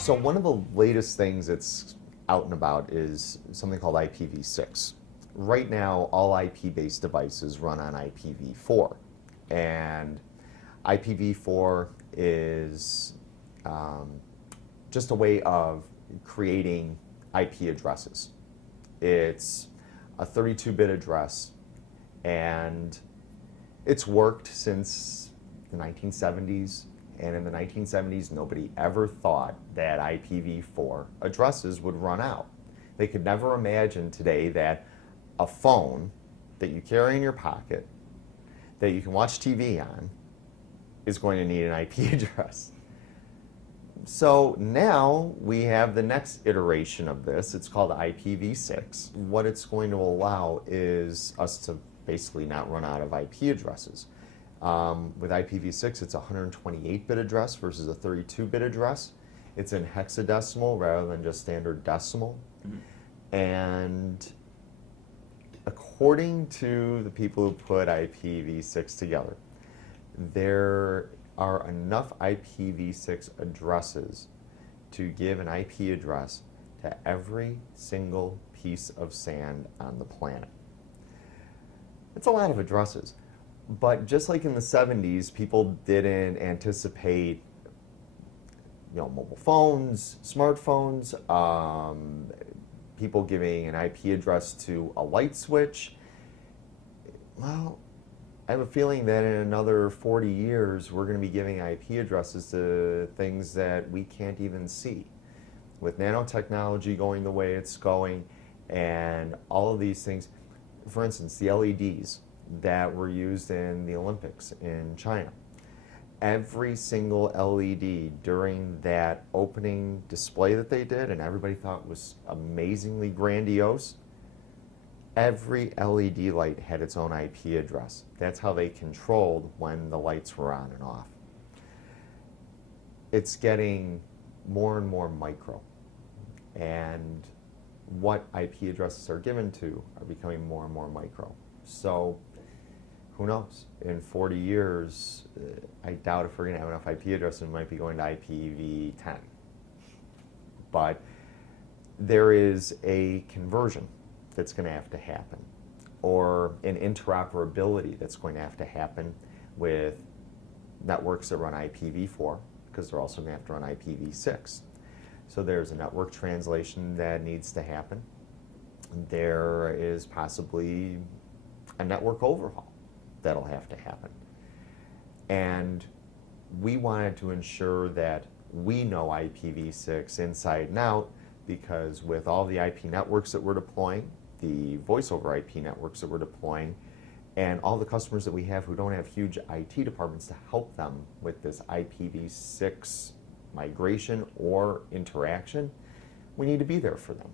So one of the latest things that's out and about is something called IPv6. Right now, all IP-based devices run on IPv4. And IPv4 is just a way of creating IP addresses. It's a 32-bit address, and it's worked since the 1970s. And in the 1970s, nobody ever thought that IPv4 addresses would run out. They could never imagine today that a phone that you carry in your pocket, that you can watch TV on, is going to need an IP address. So now we have the next iteration of this. It's called IPv6. What it's going to allow is us to basically not run out of IP addresses. With IPv6, it's a 128-bit address versus a 32-bit address. It's in hexadecimal rather than just standard decimal. Mm-hmm. And according to the people who put IPv6 together, there are enough IPv6 addresses to give an IP address to every single piece of sand on the planet. It's a lot of addresses. But just like in the 70s, people didn't anticipate, mobile phones, smartphones, people giving an IP address to a light switch. Well, I have a feeling that in another 40 years, we're going to be giving IP addresses to things that we can't even see. With nanotechnology going the way it's going, and all of these things, for instance, the LEDs that were used in the Olympics in China. Every single LED during that opening display that they did, and everybody thought was amazingly grandiose, every LED light had its own IP address. That's how they controlled when the lights were on and off. It's getting more and more micro, and what IP addresses are given to are becoming more and more micro. So who knows? In 40 years, I doubt if we're going to have enough IP addresses, we might be going to IPv10. But there is a conversion that's going to have to happen, or an interoperability that's going to have to happen with networks that run IPv4, because they're also going to have to run IPv6. So there's a network translation that needs to happen. There is possibly a network overhaul that'll have to happen. And we wanted to ensure that we know IPv6 inside and out, because with all the IP networks that we're deploying, the voice over IP networks that we're deploying, and all the customers that we have who don't have huge IT departments to help them with this IPv6 migration or interaction, we need to be there for them.